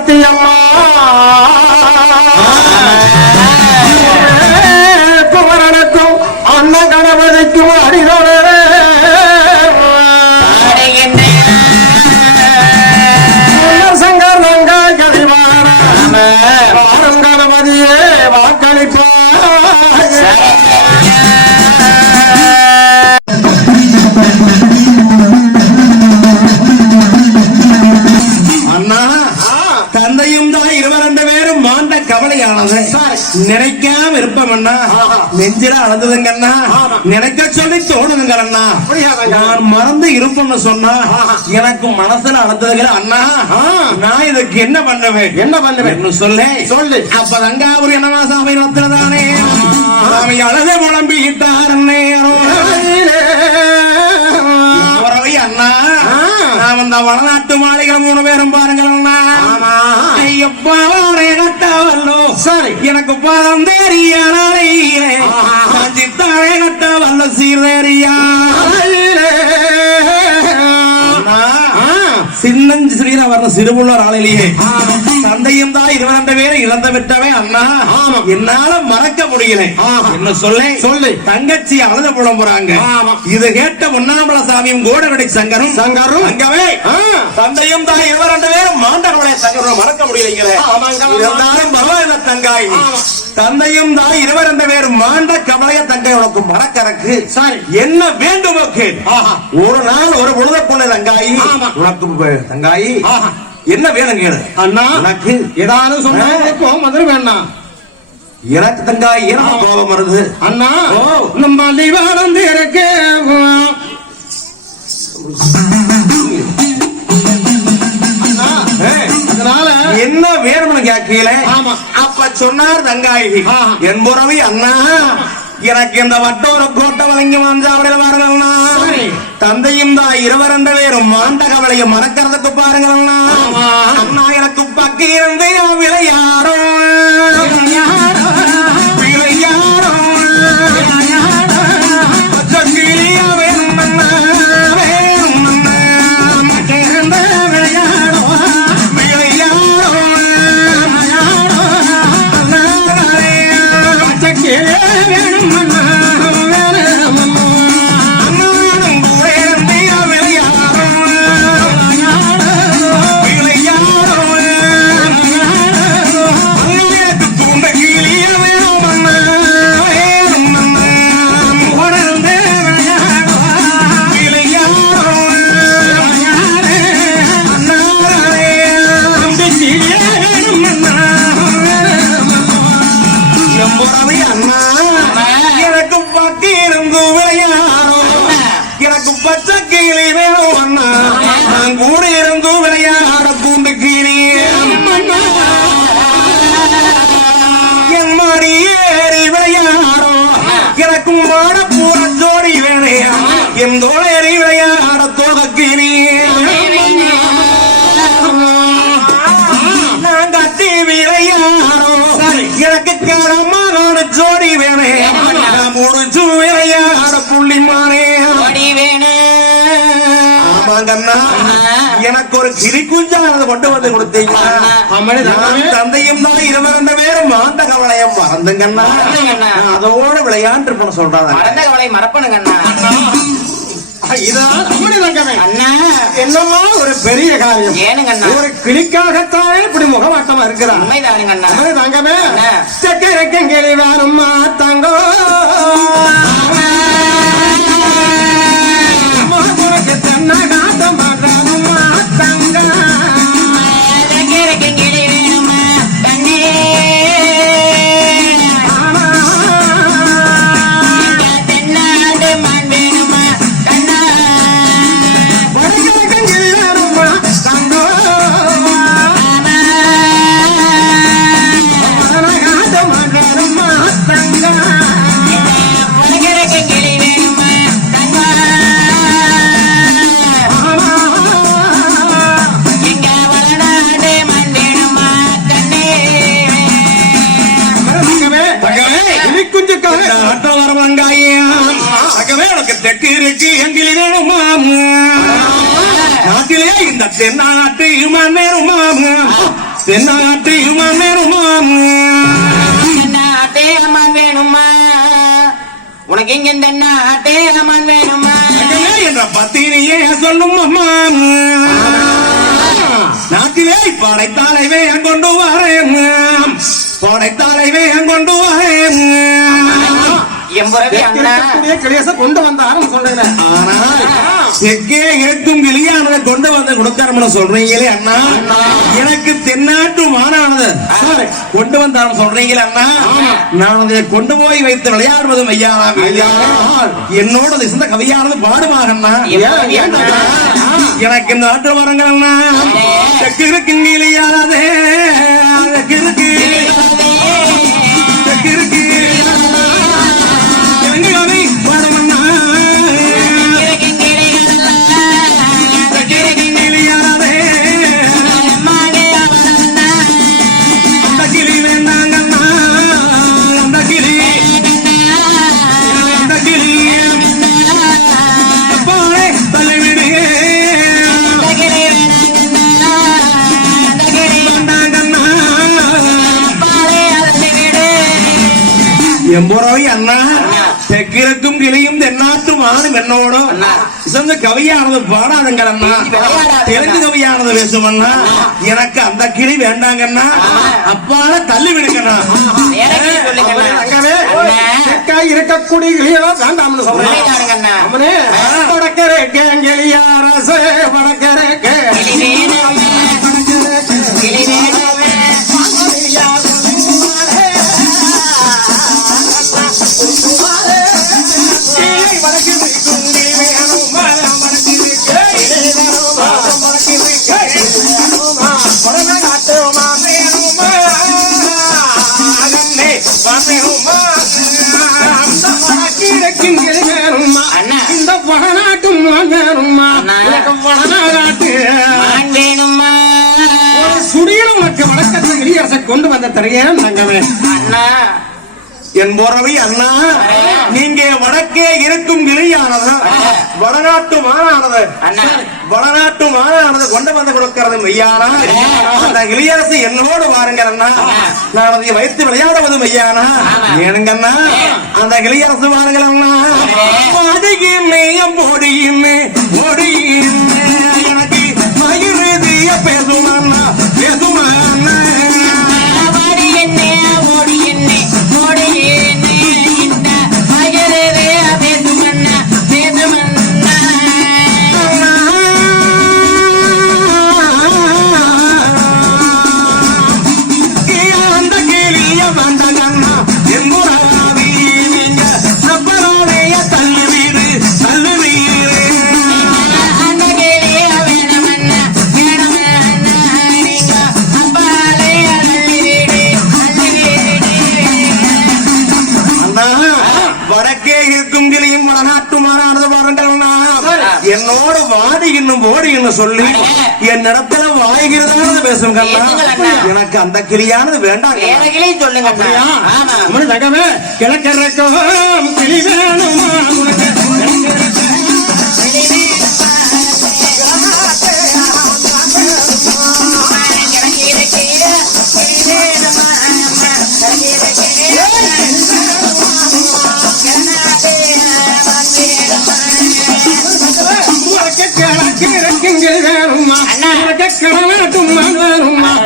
parte நினைக்காம இருப்பம் அண்ணா ஆஹா. நெஞ்சில அளந்ததுங்கண்ணா. நினைக்க சொல்லி தோணுதுங்க அண்ணா அப்படியாதாங்க? நான் மறந்து இருப்பேன்னு சொன்னா. எனக்கு மனசுல அளந்ததுங்க அண்ணா. நான் இதுக்கு என்ன பண்ணுவேன் என்ன பண்ணுவேன் சொல்லு சொல்லு. அப்ப தங்காபுரி என்னமா சாமி நடத்துறதானே சாமி அழகே முழம்பிட்டார் சின்னஞ்சு சிறிய வர்ற சிறுபுள்ளர் ஆளிலேயே தந்தையும் தான் இருபது பேரை இழந்து விட்டவே அண்ணா. என்னால மறக்க முடியல. என்ன சொல்ல சொல்லு. தங்கச்சி அழுத புலம்புறாங்க. இது கேட்ட உண்ணாமல சாமியும் கோடகடை சங்கரும் சங்கரும். அங்கவே. தந்தையும் தான் ரெண்டு பேரும் மாண்டவருடைய சங்கரும் மறக்க முடியலைங்களே. இருந்தாலும் பரவாயில்ல தங்காய். தந்தையும் தான் இருவர் ரெண்டு பேரும் மாண்ட கமலைய தங்கை உனக்கு மறக்கறக்கு. என்ன வேண்டும். ஒரு நாள் ஒரு பொழுத போன தங்காய். உனக்கு தங்காய். என்ன வேணும் கேளு அண்ணா உனக்கு ஏதாவது சொன்னா ஆ. கோவம் வந்துரும் வேண்டாம் எனக்கு தங்காய் எனக்கு. கோபம் வருது அண்ணா ஓ. நம்ம வளர்ந்து இருக்கு வேணும்னு கேட்கல. அப்ப சொன்னார் தங்காய். என் புறவி அண்ணா எனக்கு இந்த வட்டோர கோட்டை வழங்கி வந்தாவடையில பாருங்கண்ணா. தந்தையும் தான் இருவர் ரெண்டு பேரும் மாண்ட கவலையை மறக்கிறதுக்கு பாருங்கண்ணா. அண்ணா எனக்கு பக்கி இருந்து எம்புறவை அண்ணா எனக்கு பக்கி இருந்து விளையாடும் எனக்கு பச்சை கீழே வேணும் அண்ணா நான் கூட இருந்து விளையாட கூண்டு கீழே என் மாடி ஏறி விளையாடும் எனக்கும் மாட பூர ஜோடி வேணே என் தோழேறி விளையாட தோக கீழே எனக்கு கடமான ஜோடி வேணே. நான் முடிச்சு விளையாட புள்ளிமானே ஆமாங்கண்ணா எனக்கு ஒரு கிளி குஞ்சானது கொண்டு வந்து கொடுத்தீங்க. தந்தையும் தான் இருவர் ரெண்டு பேரும் மாண்ட கவலையம் மறந்துங்கண்ணா அதோட விளையாண்டு இருப்பேன்னு சொல்றாங்க மறந்த கவலை மறப்பணுங்க அண்ணா. இதான் அப்படி தங்கமே அண்ணா என்னமா ஒரு பெரிய காரியம். ஏனுங்க ஒரு கிளிக்காகத்தானே இப்படி முகமாட்டமா இருக்கிறார் உண்மைதானுங்க அண்ணா. தங்கமே என்ன? சக்கரைக்கும் கிளி வரும் மாத்தங்கோ இந்த தென்னாட்டு மன்னருமாம். தென்னாட்டு மன்னருமாம். நாட்டே அம்மான் வேணுமா? உனக்கு இங்க இந்த நாட்டே அம்மான் வேணுமா? என்ற பத்தினியே சொல்லும் அம்மா நாட்டிலே படைத்தாலைவே கொண்டு வரேன். படைத்தாலைவே கொண்டு வரேன் எம்புறவி அண்ணா இருக்கக்கூடிய கிளேச கொண்டு வந்தாருன்னு சொல்றேன். ஆனால் தெற்கே இருக்கும் கிளியானதை கொண்டு வந்து கொடுத்தாருன்னு சொல்றீங்களே அண்ணா. எனக்கு தென்னாட்டு மானானது. கொண்டு வந்தாரும் சொல்றீங்களே அண்ணா. நான் அதை கொண்டு போய் வைத்து விளையாடுவது மையானா என்னோட சிந்த கவியானது பாடுமாக அண்ணா. எனக்கு இந்த நாட்டு வரங்கள் அண்ணா. இருக்கும் கிளியானதே தெற்கு எம்போரோய் அண்ணா தெற்கிழக்கும் கிளியும் தென்னாட்டு மானும் என்னோடும் அண்ணா. இசந்த கவியானது பாடாதுங்கள் அண்ணா. தெலுங்கு கவியானது பேசும் அண்ணா எனக்கு அந்த கிளி வேண்டாங்கண்ணா அப்பால தள்ளி விடுங்கண்ணா இருக்கக்கூடிய கிளியோ வேண்டாம்னு சொல்றேன் அண்ணா. அம்மனே வடக்கரே கேங்கலியா ரசே வடக்கரே கே வடநாட்டும் வேணுமா அண்ணா. உனக்கு வடநாட்டு மான் வேணுமா சுடியில உனக்கு வழக்கத்தை இளையரசை கொண்டு வந்த தரையேன் தங்கமே. அண்ணா. என் போறவை அண்ணா. வடக்கே இருக்கும் கிளியானது வடநாட்டு மானானது. வடநாட்டு மானானது கொண்டு வந்து கொடுக்கிறது மெய்யானா. அந்த இளையரசு என்னோடு வாருங்கள் அண்ணா. நான் அதை வைத்து விளையாடுவது மெய்யானா. ஏனுங்கண்ணா அந்த இளையரசு வாருங்கள் போடியின்னு போடியின்னு எனக்கு மகிழ்ச்சிய பேசுமாண்ணா கிளியும் வடநாட்டு மாறானது பாருங்கண்ணா என்னோட வாடி இன்னும் போடி இன்னும் சொல்லி என் இடத்துல வாய்கிறதானது பேசும் கண்ணா எனக்கு அந்த கிளியானது வேண்டாம் சொல்லுங்க கிளி வேணுமா அண்ணா. உனக்கு